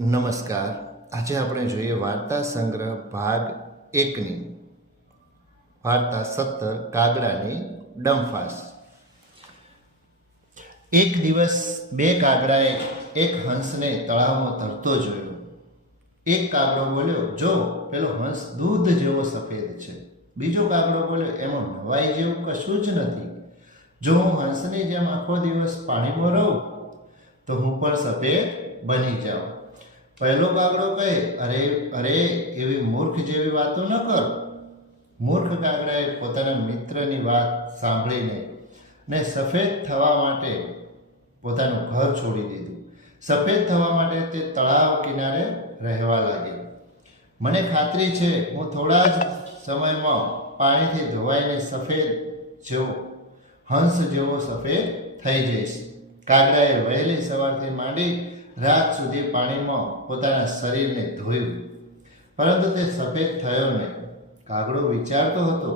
નમસ્કાર. આજે આપણે જોઈએ વાર્તા સંગ્રહ ભાગ એકની. વાર્તા સત્તર, કાગડાની ડમફાસ. એક દિવસ બે કાગડાએ એક હંસને તળાવમાં તરતો જોયો. એક કાગડો બોલ્યો, જો, પેલો હંસ દૂધ જેવો સફેદ છે. બીજો કાગડો બોલ્યો, એમાં નવાઈ જેવું કશું જ નથી. જો હું હંસની જેમ આખો દિવસ પાણીમાં રહું, તો હું પણ સફેદ બની જાઉં. પહેલો કાગડો કહે, અરે અરે, એવી મૂર્ખ જેવી વાતો ન કર. મૂર્ખ કાગડાએ પોતાના મિત્રની વાત સાંભળીને ને સફેદ થવા માટે પોતાનું ઘર છોડી દીધું. સફેદ થવા માટે તે તળાવ કિનારે રહેવા લાગી. મને ખાતરી છે, હું થોડા જ સમયમાં પાણીથી ધોવાઈને સફેદ જેવો, હંસ જેવો સફેદ થઈ જઈશ. કાગડાએ વહેલી સવારથી માંડી રાત સુધી પાણીમાં પોતાના શરીરને ધોયું. પરંતુ તે સફેદ થયો નહીં. કાગડો વિચારતો હતો,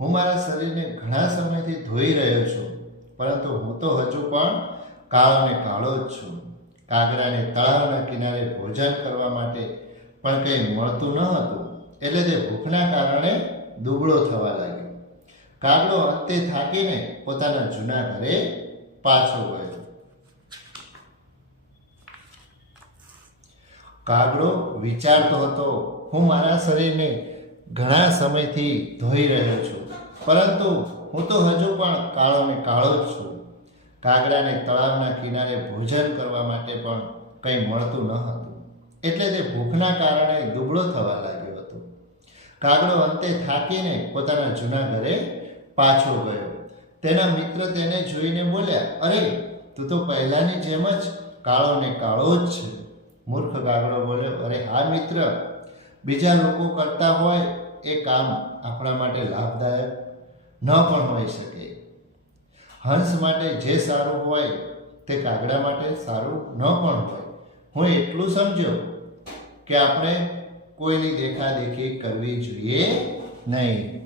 હું મારા શરીરને ઘણા સમયથી ધોઈ રહ્યો છું, પરંતુ હું તો હજુ પણ કાળને કાળો જ છું. કાગડાને તળાવના કિનારે ભોજન કરવા માટે પણ કંઈ મળતું ન હતું, એટલે તે ભૂખના કારણે દુબળો થવા લાગ્યો. કાગડો અંતે થાકીને પોતાના જૂના ઘરે પાછો ગયો કાગડો વિચારતો હતો, હું મારા શરીરને ઘણા સમયથી ધોઈ રહ્યો છું, પરંતુ હું તો હજુ પણ કાળો ને કાળો જ છું. કાગડાને તળાવના કિનારે ભોજન કરવા માટે પણ કંઈ મળતું ન હતું, એટલે તે ભૂખના કારણે દુબળો થવા લાગ્યો હતો. કાગડો અંતે થાકીને પોતાના જૂના ઘરે પાછો ગયો. તેના મિત્ર તેને જોઈને બોલ્યા, અરે, તું તો પહેલાંની જેમ જ કાળો ને કાળો જ છે. મૂર્ખ ગાગડો બોલ્યો અરે, આ મિત્ર બીજા લોકો કરતા હોય એ કામ આપણા માટે લાભદાયક ન પણ હોઈ શકે. હંસ માટે જે સારું હોય તે કાગડા માટે સારું ન પણ હોય. હું એટલું સમજ્યો કે આપણે કોઈની દેખાદેખી કરવી જોઈએ નહીં.